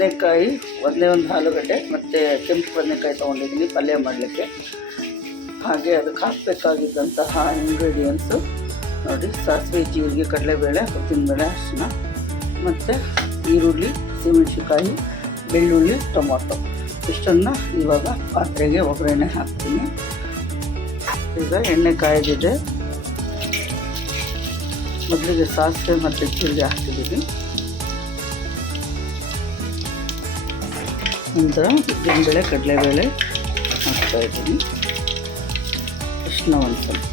ಬದನೆಕಾಯಿ ಒಂದೇ ಒಂದು ಆಲೂಗಡ್ಡೆ ಮತ್ತು ಕೆಂಪು ಬದನೆಕಾಯಿ ತೊಗೊಂಡಿದ್ದೀನಿ ಪಲ್ಯ ಮಾಡಲಿಕ್ಕೆ. ಹಾಗೆ ಅದಕ್ಕೆ ಹಾಕಬೇಕಾಗಿದ್ದಂತಹ ಇಂಗ್ರೀಡಿಯೆಂಟ್ಸು ನೋಡಿ, ಸಾಸಿವೆ, ಜೀರಿಗೆ, ಕಡಲೆಬೇಳೆ, ಉದ್ದಿನಬೇಳೆ, ಅರಿಶಿನ ಮತ್ತು ಈರುಳ್ಳಿ, ಹಸಿಮೆಣಸಿನ್ಕಾಯಿ, ಬೆಳ್ಳುಳ್ಳಿ, ಟೊಮೊಟೊ ಇಷ್ಟನ್ನು ಇವಾಗ ಪಾತ್ರೆಗೆ ಒಗ್ಗರಣೆ ಹಾಕ್ತೀನಿ. ಈಗ ಎಣ್ಣೆ ಕಾಯ್ದಿದೆ. ಮೊದಲಿಗೆ ಸಾಸಿವೆ ಮತ್ತು ಜೀರಿಗೆ ಹಾಕ್ತಿದ್ದೀನಿ. ನಂತರ ಉದ್ದಿನಬೇಳೆ, ಕಡಲೆಬೇಳೆ ಹಾಕ್ತಾಯಿದ್ದೀನಿ. ಅರಿಶಿನ ಒಂದು ಸ್ವಲ್ಪ,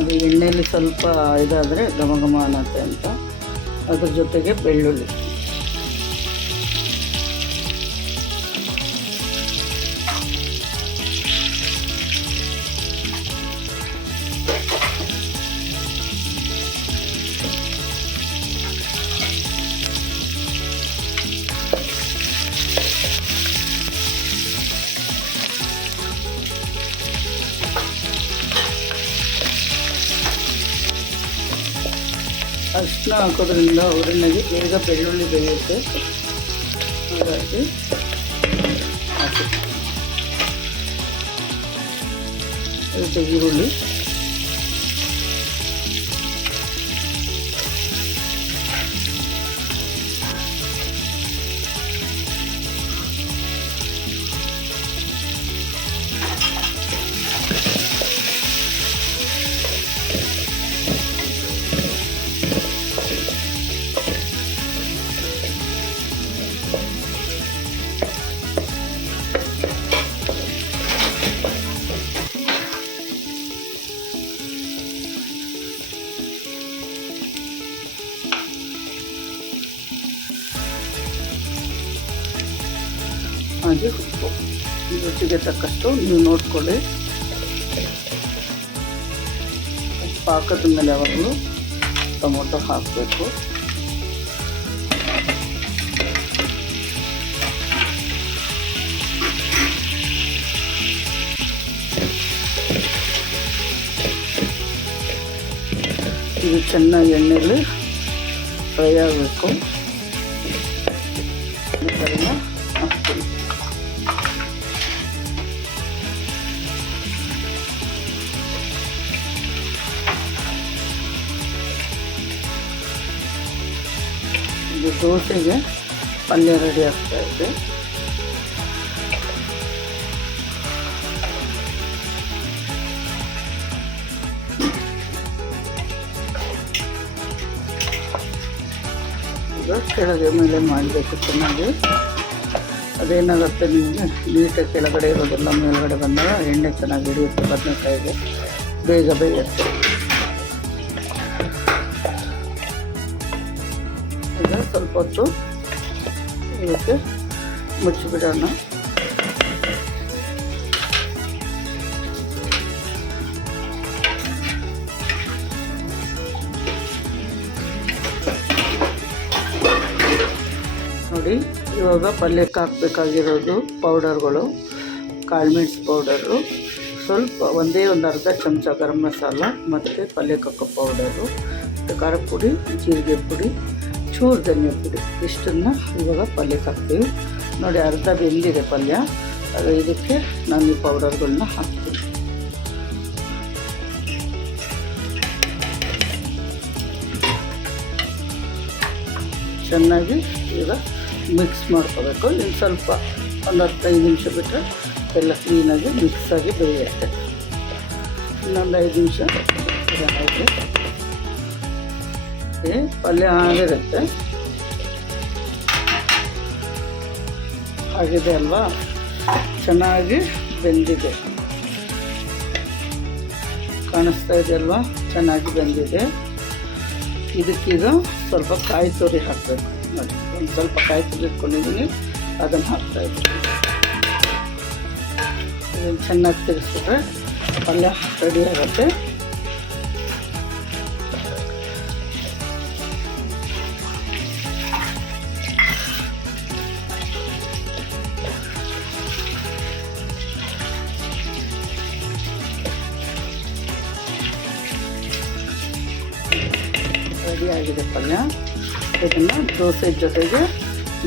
ಅದು ಎಣ್ಣೆಯಲ್ಲಿ ಸ್ವಲ್ಪ ಇದಾದರೆ ಘಮ ಘಮ ಅನ್ನತ್ತೆ ಅಂತ. ಅದ್ರ ಜೊತೆಗೆ ಬೆಳ್ಳುಳ್ಳಿ, ಅರಿಶಿನ ಹಾಕೋದ್ರಿಂದ ಒಗ್ಗರಣೆಗೆ ಬೇಗ ಬೆಳ್ಳುಳ್ಳಿ ಬೇಯುತ್ತೆ. ಹಾಗಾಗಿ ಹಾಕಿ ಅದಕ್ಕೆ ಈರುಳ್ಳಿ, ಹಾಗೆ ಉಪ್ಪು ರುಚಿಗೆ ತಕ್ಕಷ್ಟು ನೀವು ನೋಡ್ಕೊಳ್ಳಿ. ಉಪ್ಪು ಹಾಕಿದ ಮೇಲೆ ಯಾವಾಗಲೂ ಟೊಮೊಟೊ ಹಾಕಬೇಕು. ಇದು ಚೆನ್ನಾಗಿ ಎಣ್ಣೆಯಲ್ಲಿ ಫ್ರೈ ಆಗಬೇಕು. ಹಾಕ್ತೀನಿ. ಇದು ದೋಸೆಗೆ ಪಲ್ಯ ರೆಡಿ ಆಗ್ತಾ ಇದೆ. ಈಗ ಕೆಳಗೆ ಮೇಲೆ ಮಾಡಬೇಕು ಚೆನ್ನಾಗಿ. ಅದೇನಾಗುತ್ತೆ, ನಿಮಗೆ ನೀಟಾಗಿ ಕೆಳಗಡೆ ಇರೋದೆಲ್ಲ ಮೇಲ್ಗಡೆ ಬಂದಾಗ ಎಣ್ಣೆ ಚೆನ್ನಾಗಿ ಹಿಡಿಯುತ್ತೆ. ಬದನೆಕಾಯಿಗೆ ಬೇಗ ಬೇಯುತ್ತೆ. ಈಗ ಸ್ವಲ್ಪ ಹೊತ್ತು ಇದಕ್ಕೆ ಮುಚ್ಚಿಬಿಡೋಣ. ನೋಡಿ, ಇವಾಗ ಪಲ್ಯಕ್ಕೆ ಹಾಕಬೇಕಾಗಿರೋದು ಪೌಡರ್ಗಳು: ಕಾಳುಮೆಣಸು ಪೌಡರು, ಸ್ವಲ್ಪ ಒಂದೇ ಒಂದು ಅರ್ಧ ಚಮಚ ಗರಂ ಮಸಾಲ, ಮತ್ತು ಪಲ್ಯಕ್ಕೆ ಹಾಕೋ ಪೌಡರು, ಖಾರ ಪುಡಿ, ಜೀರಿಗೆ ಪುಡಿ, ಚೂರು ಧನಿಯಾ ಪುಡಿ. ಇಷ್ಟನ್ನು ಇವಾಗ ಪಲ್ಯಕ್ಕೆ ಹಾಕ್ತೀವಿ. ನೋಡಿ, ಅರ್ಧ ಬೆಂದಿದೆ ಪಲ್ಯ. ಅದು ಇದಕ್ಕೆ ನಾನು ಈ ಪೌಡರ್ಗಳನ್ನ ಹಾಕ್ತೀನಿ. ಚೆನ್ನಾಗಿ ಈಗ ಮಿಕ್ಸ್ ಮಾಡ್ಕೋಬೇಕು. ಇನ್ನು ಸ್ವಲ್ಪ ಒಂದು 15 ನಿಮಿಷ ಬಿಟ್ಟರೆ ಎಲ್ಲ ಕ್ಲೀನಾಗಿ ಮಿಕ್ಸಾಗಿ ಬೇಯುತ್ತೆ. ಇನ್ನೊಂದು 5 ನಿಮಿಷ ಆಯಿತು. ಪಲ್ಯ ಆಗಿರುತ್ತೆ. ಆಗಿದೆ ಅಲ್ವಾ, ಚೆನ್ನಾಗಿ ಬೆಂದಿದೆ. ಕಾಣಿಸ್ತಾ ಇದೆ ಅಲ್ವಾ, ಚೆನ್ನಾಗಿ ಬೆಂದಿದೆ. ಇದಕ್ಕೀಗ ಸ್ವಲ್ಪ ಕಾಯಿ ತುರಿ ಹಾಕಬೇಕು. ನೋಡಿ, ಒಂದು ಸ್ವಲ್ಪ ಕಾಯಿ ತುರಿ ಇಟ್ಕೊಂಡಿದ್ದೀನಿ, ಅದನ್ನು ಹಾಕ್ತಾಯಿದ್ದೀನಿ. ಇದನ್ನು ಚೆನ್ನಾಗಿ ತಿರ್ಗಿಸಿದ್ರೆ ಪಲ್ಯ ರೆಡಿ ಆಗುತ್ತೆ. ರೆಡಿ ಆಗಿದೆ ಪಲ್ಯ. ಇದನ್ನು ದೋಸೆ ಜೊತೆಗೆ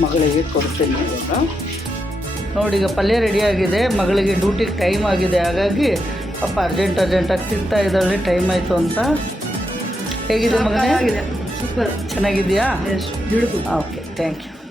ಮಗಳಿಗೆ ಕೊಡ್ತೀನಿ ಇವಾಗ. ನೋಡಿ ಈಗ ಪಲ್ಯ ರೆಡಿಯಾಗಿದೆ. ಮಗಳಿಗೆ ಡ್ಯೂಟಿಗೆ ಟೈಮ್ ಆಗಿದೆ, ಹಾಗಾಗಿ ಪಾಪ ಅರ್ಜೆಂಟಾಗಿ ತಿಂತಾ ಇದ್ದಾಳೆ, ಟೈಮ್ ಆಯಿತು ಅಂತ. ಹೇಗಿದೆ ಮಗನೇ? ಸೂಪರ್, ಚೆನ್ನಾಗಿದೆಯಾ? ಬ್ಯೂಟಿಫುಲ್. Okay, thank you.